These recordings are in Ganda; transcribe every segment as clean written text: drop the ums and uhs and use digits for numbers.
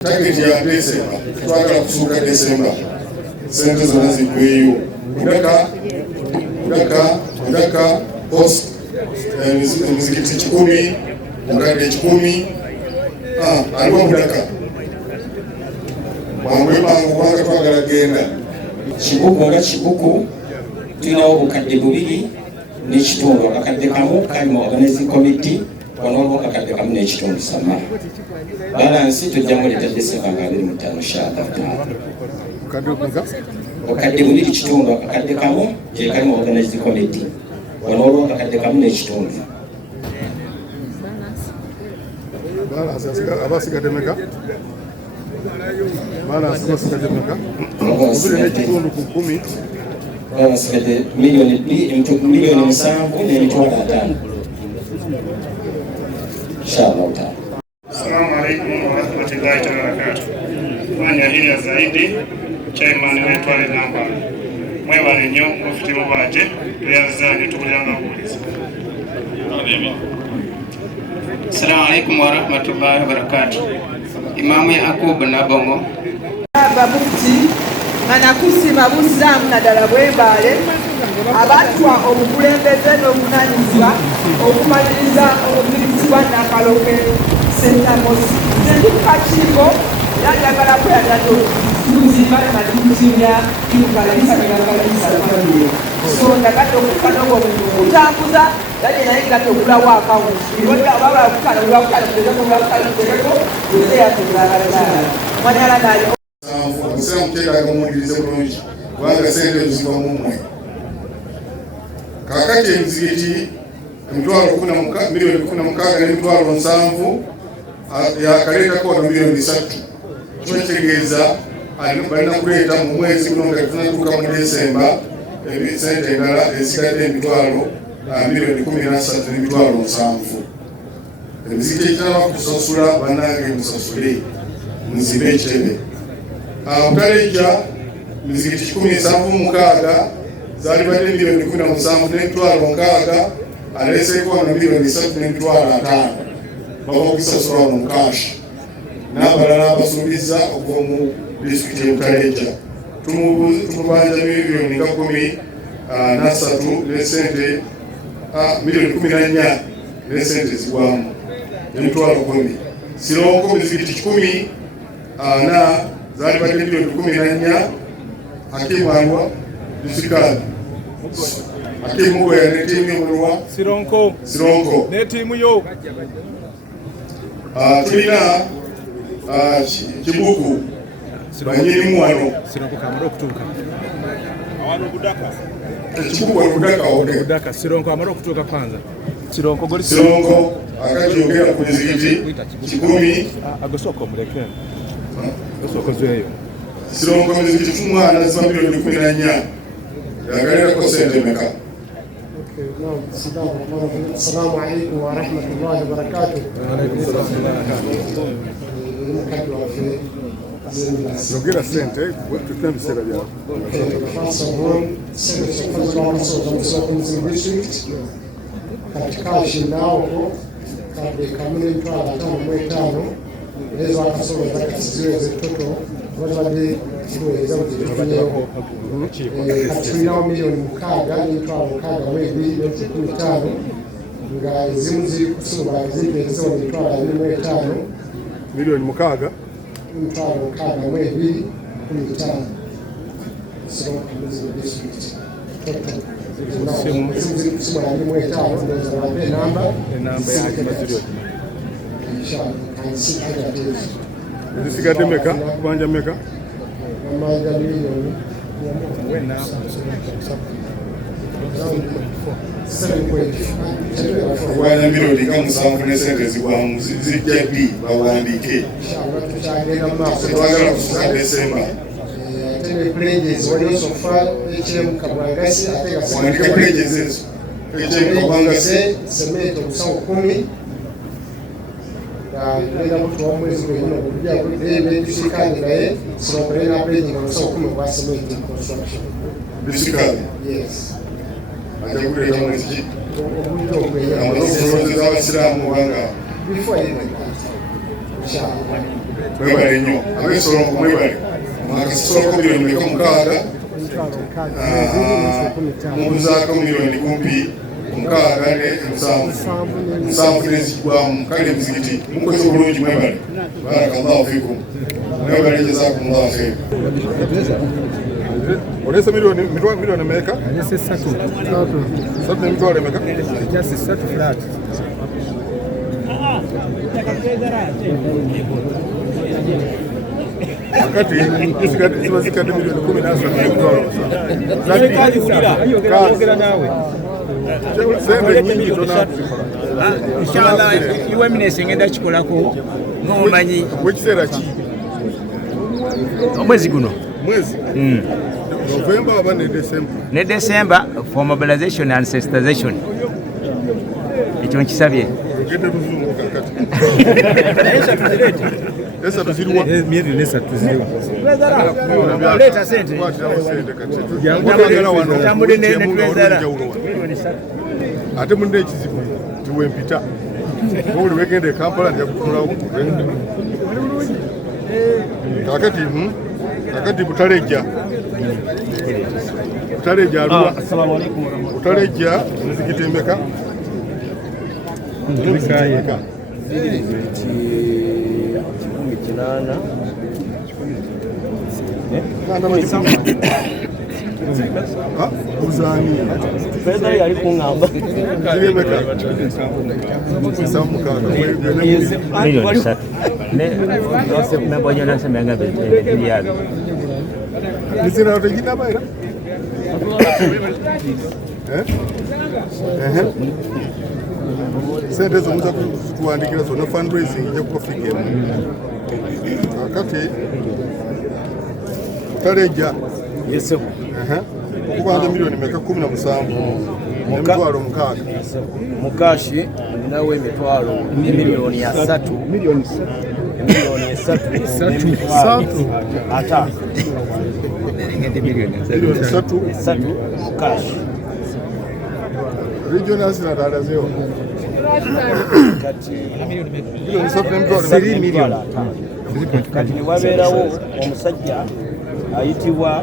Target ya Desemba, twagala kusuuka Desemba. Sente zonna ziggweyo. Kudaka, post, emizikiti 10, mukadde 10. Aliwo Mudaka. Mangu kubanga twagala genda. Kibuku nga Kibuku tulinawo obukadde 2 n'ekitundu, akakadde kamu kali mu organizing committee, wano akakadde kamu n'ekitundu sama. Balansi tujjamu leeta Desemba nga 25 shaka. Obukadde 2 kitundu, akakadde kamu kye kali mu organizing committee, wano akakadde kamu n'ekitundu. Abasigadde meka? Abasigadde meka? Basigadde milioni 7 n'emitwalo 5. Inshallah taala. Assalamu alaikum warahmatullahi wabarakatuh. Manya hili zaidi chairman wetu ali namba. Mwebale nnyo Mufti Mubaje yazanye tukulanga kuuliza. Assalamu alaikum warahmatullahi wabarakatuh. Imamu Yakub Nabongo. Baba Mufti anakusima Abasiraamu naddala bwebale abatwa obukulembeze n'obuvunaanyizibwa okumaliriza obuzirizibwa n'akaloke Sente nze ndi ku kakiiko era njagala kweyagala okuzimba ematimutimya yukalaisakalaisakalaiye so ndagadde okukanoga omuntu okutambuza yali naye nga togulawo akawunti obabala okukana olwakukanakuteeko ezeyatezagalazala manyala naali Obusiraamu kyetaaga muwulirize bulungi kubanga sente ziva mu mmwe. Kaakati emizikiti milioni 16 n'emitwalo 7 yakaleetako wano milioni 3. Kino kitegeeza balina kuleeta mu mwezi guno nga tunatuuka mu Desemba sente endala ezigadde emitwalo milioni 13 n'emitwalo 7. Emizikiti egitanaba kusasula bannange musasule muzimbe ekitebbe. Omutalejja mizikiti 176 zaali badde milioni 17 n'emitwalo 6 aleeseeko wano milioni 3 n'emitwalo 5 baba okusasula wano mu kashi n'abalala abasuubiza okuva mu disitulikiti y'Obutalejja tumubanja milioni nga 13 n'esente milioni 14 n'esente zigwamu n'emitwalo 10. Sironko mizikiti 10 zaali badde milioni 14 Hakimu Alwa Disikali Hakimu Goya ne tiimu y'omulwa Sironko ne tiimu yo tulina Kibuku banyirimu wano Kibuku wano Budaka Sironko amala okutuuka kwanza Sironko akajyogera ku mizikiti 10 agosooka omuleke osokozweyo Sironko mizikiti mwana ziva milioni 14 yagalirako sente meka? Assalamu alaikum warahmatullahi wabarakatuh. Yogera sente tutuna biseera byawe. Katika shindano kabla kamili mtwala 5 lezo akasoma zakasiziwe zitoto wabade kiweza kujifunyeho katika milioni 6 n'emitwalo 6 mwezi 15 nga ezimu ziri kusumba zimbe zo n'emitwalo 25 milioni 6 n'emitwalo 6 mwezi 15 sio kamili district toto ziri kusumba na 25 ndio zawape namba yake mazuri zisigadde meka kubanja meka? Amanja milioni kubanja milioni nga 7 n'esente zigwamu zijja ddi bawandiike twagala kusuka Desemba wandike pledges ezo HM Kabwangase semento kusawo 10 Nenda mtu wa mwezi wengine kuja kudebe tusikane naye sinakwenda pledge na sawa kama kwa cement construction. Tusikane. Yes. Ajakuleta mwezi. Abasiraamu wanga. Before even. Inshallah. mwebale nnyo abeesolongo mwebale mwakasoloko miliyoni meka mukaaga mubuzaako miliyoni kumpi mukaaga ne musanvu nezigwamu kale emizikiti mukoze obulungi mwebale barakallahu fikum mwebale jazakumullahu khairan. Olesa milioni meka? Olesa 3. 3 n'emitwalo meka? Just 3 flat. Wakati ziba zikadde milioni 17 n'emitwalo. Kazi nawe. Sente nyingi zonna inshallah iwe Eminence ngenda kikolako ng'omanyi wekiseera ki? omwezi guno Mwezi? November oba ne December? ne December for mobilization and sensitization. Ekyo nkisabye. Ogende luzungu kakati. Esatu ziriwa? Myezi n'esatu ziriwa. Leeta sente. Tambule ne twezara. Ate munne ekizibu tiwempita buli wegenda e Kampala njakutulawo kakati butalejja aluwa butalejja muzikiti emeka Fedha yali kungamba milioni 3 ne mebonyo nasemanga biliari nizina otegina baira sente zo muza kutuandikira zonna fundraising ija kubafikira akati utaleja yesebu okubanja miliyoni meka 17 emitwalo 6 mukashi ninawe emitwalo emiliyoni 3 miliyoni 3 ata miliyoni 3 mukashi regional sinatala zeo miliyoni 3 n'emitwalo 3 miliyoni kati niwabeerawo omusajja ayitibwa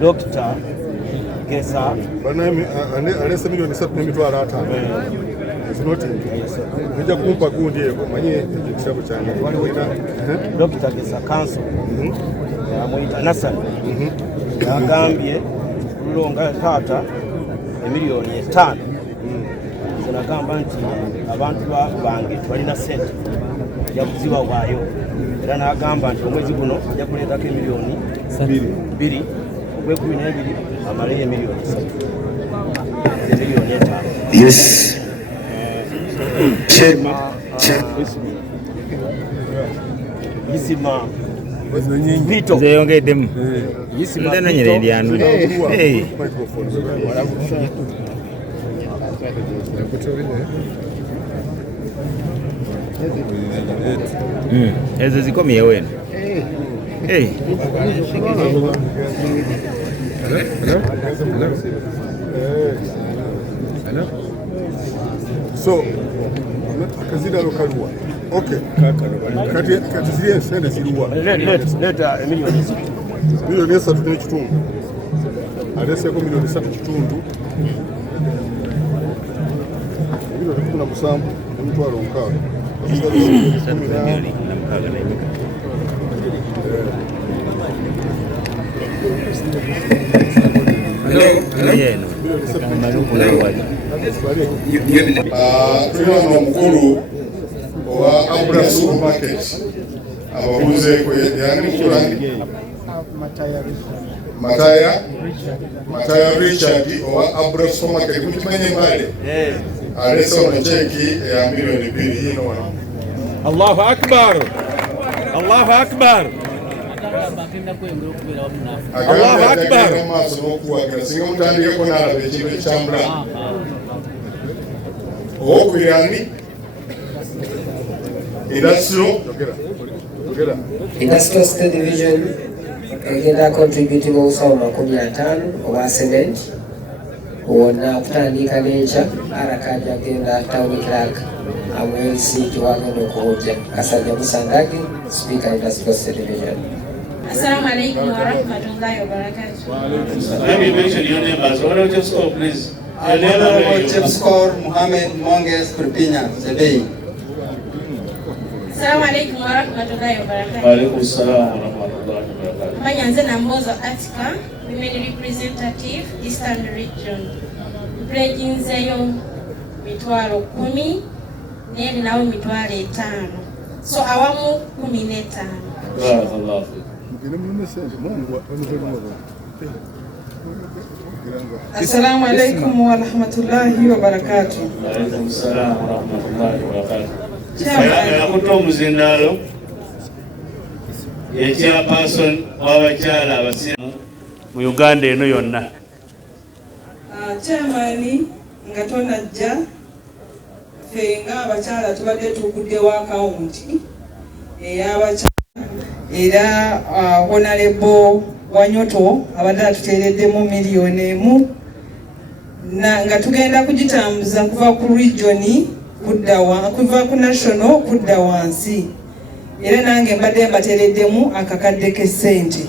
Dr. Gesa alesa miliyoni 3 n'emitwalo 5 sinoti nija kumpa gundi eko manye ekitabo kyange Dr. Gesa Council amuyita Nassan yagambye kulonga taata emiliyoni 5 zinagamba nti abantu bange balina sente yakuziba waayo era n'agamba nti omwezi guno ajja kuleetako emiliyoni 2 ogw'ekumi amaleyo emiliyoni 3 emiliyoni 5. Yes. Yisima Vito zeyongeddemu yisima nanyere endyanu ezo zikomyewo eno so akazidalo kaluwa okay kati ziri ensente ziruwa leta emiliyoni 3 n'ekitundu aleseko miliyoni 3 n'ekitundu miliyoni 17 n'emitwalo 6 tulina ono omukulu owa Abura Supermarket ababuuzeeko yani mukulani Mataya Richard owa Abura Supermarket mukimanye mbale alesa ono cheki ya miliyoni 2 yino wano. Allahu Akbar, Allahu Akbar, Allahu Akbar. Singa mutandikeko n'alaba ekintu ekyambula owokubirani Industrial State Division egenda contributing obusawo 50 obwa cement wonna okutandika n'enkya arakaja agenda town clerk amwelisiiti wagenda okuwujja Kasajja Musandagi, Speaker Industrial State Division. Assalamu alaikum wa rahmatullahi wa barakatuh. Let me mention your name as well. What about your score, please? Honorable Chief Score Mohammed Monges Kurpinya, Sebei. Assalamu alaikum wa rahmatullahi wa barakatuh. Wa alaikum assalam wa rahmatullahi wa barakatuh. Manyanze na Mbozo Atika, Women Representative, Eastern Region. Pledginzeyo mitwalo 10, neli nawe mitwalo 5. So awamu 15. Barakallahu fik. Assalamu alaikum wa rahmatullahi wa barakatuh. Wa alaikum assalam wa rahmatullahi wa barakatuh. Nakuta omuzindalo ye chairperson w'abakyala abasiraamu mu Uganda eno yonna. Chairman nga tonajja ffe nga abakyala tubadde tukuddewo akawunti ey'abakyala era Honorable Wanyoto abadde atuteereddemu $1 million nga tugenda kugitambuza kuva ku region kuva ku national kudda wansi era nange mbadde mbateereddemu akakadde k'essente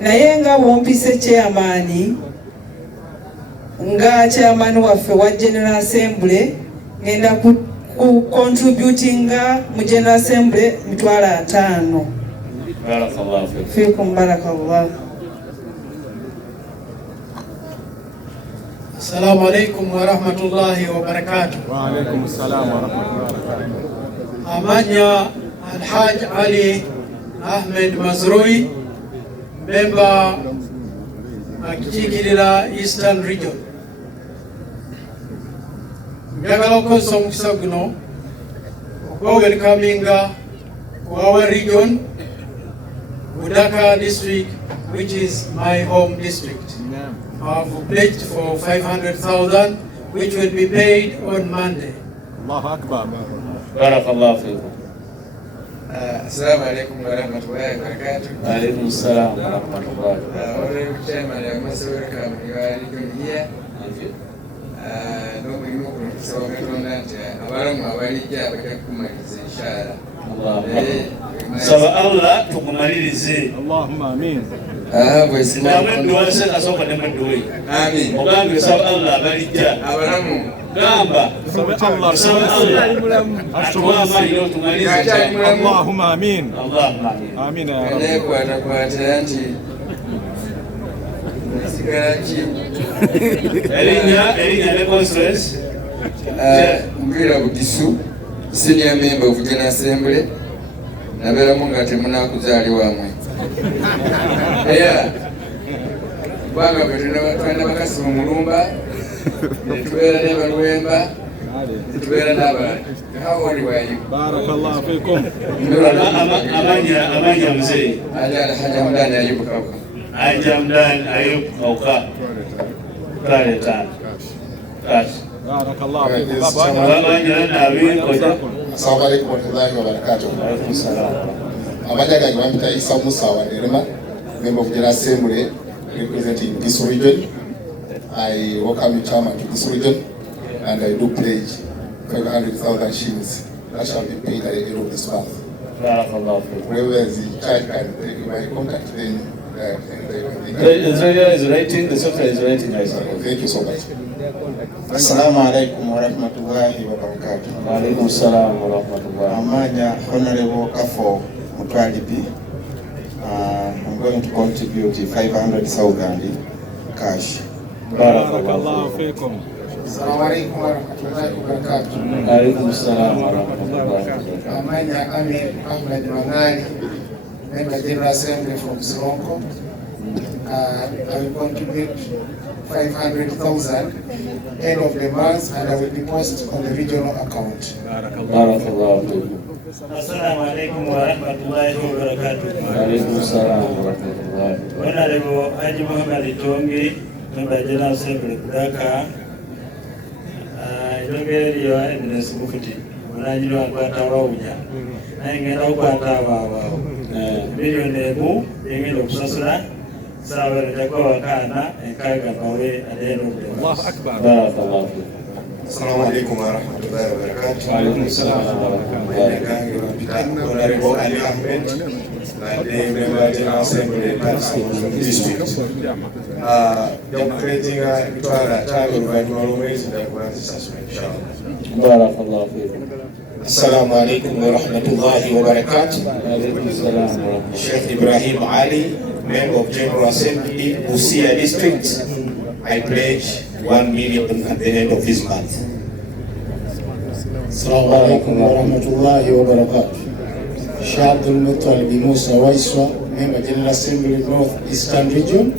naye nga bwompise chairman nga chairman waffe wa General Assembly ngenda ku contributinga mu General Assembly mitwalo 5. Barakallahu fik. Fikum barakallah. Assalamu alaikum wa rahmatullahi wa barakatuh. Wa alaikum assalam wa rahmatullahi wa barakatuh. Amanya Alhaj Ali Ahmed Mazrui, member akikiikirira Eastern Region. Njagala okukozesa omukisa guno welcoming our region, Budaka district, which is my home district. I've pledged for 500,000, which will be paid on Monday. Allahu Akbar. Barakallahu fikum. Assalamu alaikum wa rahmatullahi wa barakatuh. Wa alaikum assalam wa rahmatullahi wa barakatuh. Honorable Chairman, I must welcome you are here. Thank you. N'omulimu okunsaba Katonda nti abalamu abalijja batakumaliza inshallah. Saba Allah tukumalirize. Allahumma amin. Amin. Ogambe saba Allah abalijja abalamu gamba saba Allah atuwa amaliro tumalize. Allahumma amin. Allahumma amin. Amin ya Rabbi. Kwata nti sigala ki Elinya ne conference Mbira Bugisu, senior member of General Assembly. Nabeeramu nga temunakuzaalibwamwe era kubanga bwe tulina bakasi mu mulumba tubeera ne baluwemba tubeera n'abalala. How old were you? Barakallahu fikum. Amanya mzee Alhaji Hamdan Ayub Kauka. Haji Hamdan Ayub Kauka. Kale tano. Kazi. Barakallahu fikum. Assalamu alaikum wa rahmatullahi wa barakatuh. Wa alaikum assalam. Abajaga bambita Isa Musa wa Derema, member of General Assembly representing this region. I welcome you, Chairman, to this region, and I do pledge 500,000 shillings that shall be paid at the end of this month. Whoever is in charge can take my contact, then the is writing, the software is writing. Thank you so much. Assalamu alaikum wa rahmatullahi wa barakatuh. Wa alaikum assalam wa rahmatullahi. Amanya Honorable Kafo Mutwalibi. I'm going to contribute 500,000 cash. Barakallahu fikum. Assalamu alaikum wa rahmatullahi wa barakatuh. Wa alaikum assalam wa rahmatullahi wa barakatuh. Amanya Amir Ahmed Manali, member of General Assembly from Sironko. I will contribute 500,000 end of the month, and I will deposit on the regional account. Barakallahu fikum. Assalamu alaikum wa rahmatullahi wa barakatuh. Wa alaikum assalam wa rahmatullahi. Honorable Haji Muhammad Tongi, member of General Assembly Budaka. Your evidence Mufti. When I knew about our own, I get out our millionaire, being of Sasra, Sawa Jacoa Kana, and Kaga away at the end of the Allahu Akbar. Assalamu alaikum wa rahmatullahi wa barakatuh. Wa alaikum assalam wa rahmatullahi wa barakatuh. Honorable Ali Ahmed, the member of the Assembly of District. Demonstrating a time by always the Barakallahu feekum. Assalamu alaikum wa rahmatullahi wa barakatuh. Wa alaikum assalam wa rahmatullahi. Sheikh Ibrahim Ali, member of General Assembly, Busia District. I pledge 1 million at the end of this month. Assalamu alaikum wa rahmatullahi wa barakatuh. Sheikh Abdul Muttalib Musa Waiswa, member General Assembly North Eastern Region.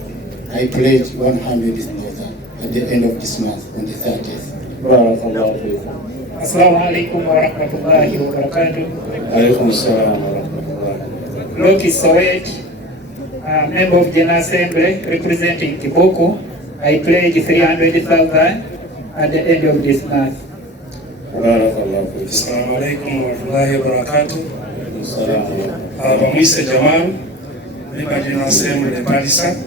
I pledge 100,000 at the end of this month on the 30th. Barakallahu feekum. Assalamu alaikum wa rahmatullahi wa barakatuh. Alaikum assalam wa rahmatullahi. Loki Sowet, member of General Assembly representing Kiboko. I pledge 300,000 at the end of this month. Assalamu alaikum wa rahmatullahi wa barakatuh. Mr. Jamal, member of General Assembly in Pakistan.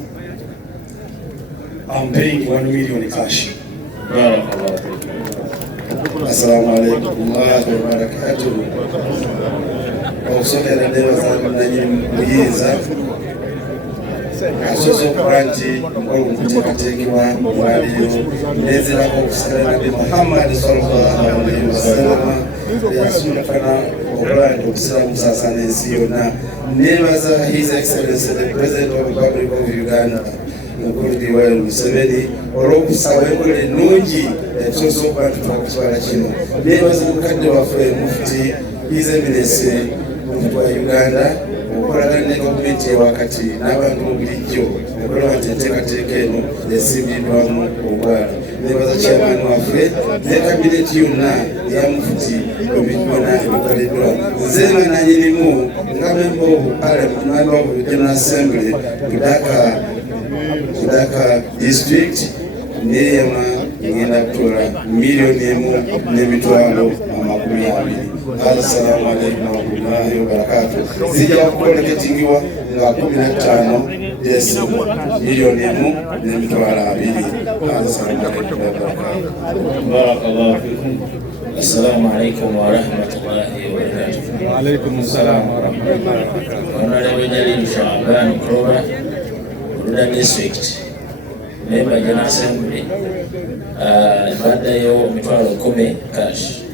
I'm paying 1 million cash. Assalamu alaikum wa barakatuh. Okusomera ndeba nanyi muyiza asoso kuranti okuteekateekebwa waliyo nezirako okusabira nabi Muhammad sallallahu alaihi wasallam yasumikana okulanda obusiraamu busaasana ensi yonna. Nebaza His Excellency the President of the Republic of Uganda Mukulu Yoweri Museveni olw'okusaba enkola ennungi etusoose okuba tutwala kino. Nebaza mukadde waffe Mufti His Eminence Mufti wa Uganda okukolagana ne gavumenti ewakati n'abantu mu bulijjo okulaba nti enteekateeka eno esimbiddwamu obwala. Nebaza chairman waffe ne kabineti yonna eya Mufti ebijjona ebikoleddwa. Nze nga nanyinimu nga member of Parliament, member of General Assembly Kudaka District neyama ngenda kutola milioni emu n'emitwalo 20. Assalamu alaikum wa rahmatullahi wa barakatuh. Zijja kukoleketingiwa nga 15 Desemba milioni emu n'emitwalo 2. Assalamu alaikum wa barakatuh. Barakallahu feekum. Assalamu alaikum wa rahmatullahi wa barakatuh. Wa alaikum assalam wa rahmatullahi wa barakatuh. Honorable Jalil Shaaban Kroba, Ruda District, member General Assembly, baddayo mitwalo 10 cash.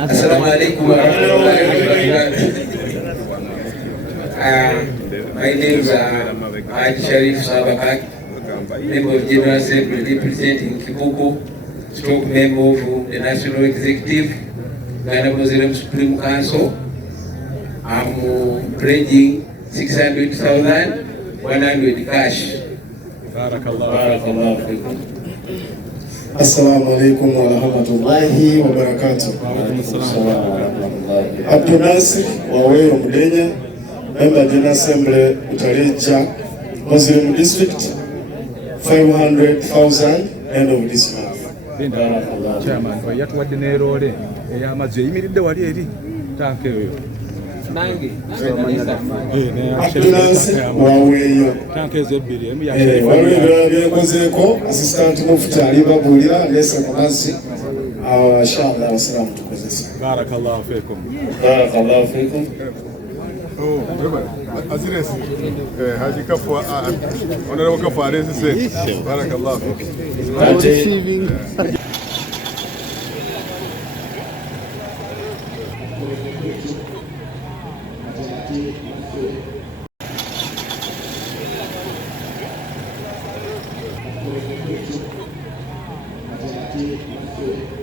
Assalamu alaikum wa rahmatullahi wa barakatuh. My name is Haji Sharif Sabakak, member of General Assembly representing Kiboko, stroke member of the National Executive, Ghana Muslim Supreme Council. I'm pledging 600,000, 100 cash. Barakallahu feekum. Assalamu alaikum wa rahmatullahi wa barakatuh. Abdul Nasir Waweru Mudenya, member General Assembly Utarija Muslim District, 500,000 end of this month. Chairman, kwa yatuwadde n'eroole ey'amazzi eyimiridde wali eri tanka eyo. Abdul Nasir Waweyo. Tanka ezo ebbiri emu waliwo ebirala byekozeeko Assistant Mufti alibabuulira ndeese ku mazzi inshallah abasiraamu tukozesa. Barakallahu feekum. Barakallahu feekum. Azires Haji Kafwa Honorable Kafwa Aresi said Barakallahu Receiving Thank you.